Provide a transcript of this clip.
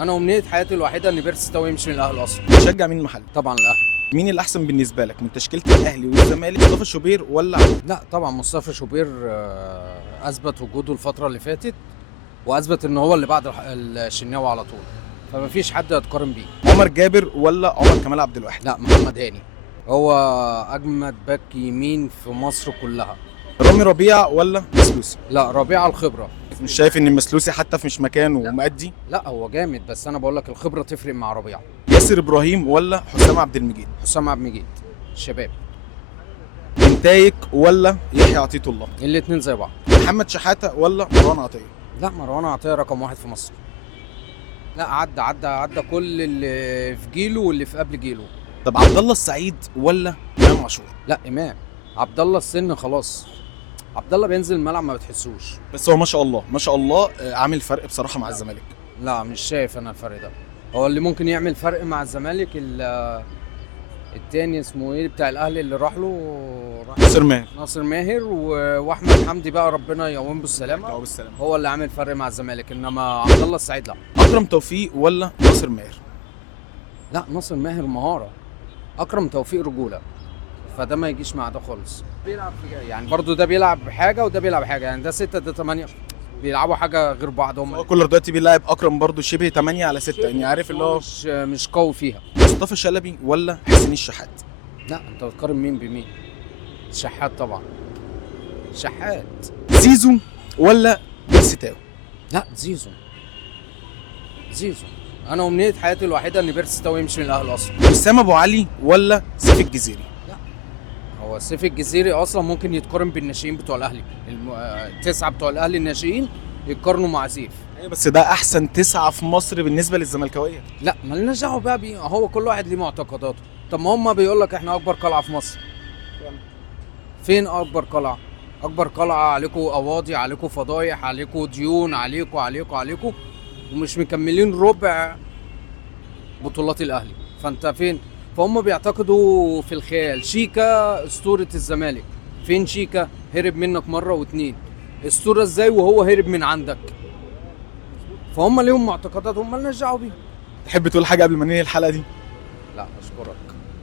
انا امنيه حياتي الوحيده ان بيرسي تاو يمشي من الاهلي اصلا. بتشجع مين المحل؟ طبعا الاهلي. مين الاحسن بالنسبه لك من تشكيله الاهلي والزمالك، مصطفى شوبير ولا عوض؟ لا طبعا مصطفى شوبير اثبت وجوده الفتره اللي فاتت، واثبت ان هو اللي بعد الشناوي على طول، فما فيش حد يتقارن بيه. عمر جابر ولا عمر كمال عبد الواحد؟ لا محمد هاني هو اجمد باك يمين في مصر كلها. رامي ربيعه ولا مسلوسي؟ لا ربيعه الخبره. مش شايف ان مسلوسي حتى في مش مكانه ومأدي؟ لا هو جامد، بس انا بقول لك الخبره تفرق مع ربيعه. ياسر ابراهيم ولا حسام عبد المجيد؟ حسام عبد المجيد الشباب. انتايك ولا يحيى عطية الله؟ الاثنين زي بعض. محمد شحاته ولا مروان عطيه؟ لا مروان عطيه رقم واحد في مصر. لا عدى كل اللي في جيله واللي في قبل جيله. طب عبد الله السعيد ولا امام عاشور؟ لا امام. عبد الله السن خلاص، عبد الله بينزل الملعب ما بتحسوش. بس هو ما شاء الله ما شاء الله عامل فرق بصراحه مع الزمالك. لا مش شايف انا الفرق ده. هو اللي ممكن يعمل فرق مع الزمالك التاني اسمه ايه بتاع الاهلي اللي راح له ناصر ماهر واحمد حمدي بقى ربنا يقوم بالسلامه. هو اللي عامل فرق مع الزمالك، انما عبد الله السعيد لا. اكرم توفيق ولا ناصر ماهر؟ لا ناصر ماهر مهاره، اكرم توفيق رجوله، فده ما يجيش مع ده خالص. بيلعب يعني برضو ده بيلعب حاجه وده بيلعب حاجه، يعني ده 6 ده 8 بيلعبوا حاجه غير بعض. هو كولر دلوقتي بيلعب اكرم برضو شبه 8 على 6، يعني عارف اللي هو مش قوي فيها. مصطفى شلبي ولا حسين الشحات؟ لا انت بتقارن مين بمين؟ الشحات طبعا. شحات. زيزو ولا بيرسي تاو؟ لا زيزو. انا امنيه حياتي الوحيده ان بيرسي تاو يمشي من الاهلي اصلا. وسام ابو علي ولا سيف الجزيري؟ لا هو سيف الجزيري اصلا ممكن يتقارن بالناشئين بتوع الاهلي، التسعه بتوع الاهلي الناشئين يتقارنوا مع سيف. بس ده احسن 9 في مصر بالنسبه للزملكاويه. لا مالناش دعوه بقى بيه، هو كل واحد ليه معتقداته. طب ما هم بيقول لك احنا اكبر قلعه في مصر. فين اكبر قلعه؟ اكبر قلعه عليكم قواضي، عليكم فضايح، عليكم ديون، عليكم ومش مكملين ربع بطولات الاهلي. فانت فين؟ فهم بيعتقدوا في الخيال. شيكا اسطوره الزمالك، فين شيكا؟ هرب منك مره واتنين. اسطوره ازاي وهو هرب من عندك؟ فهم ليهم معتقداتهم مالناش دعوه بيهم. تحب تقول حاجه قبل ما ننهي الحلقه دي؟ لا اشكرك.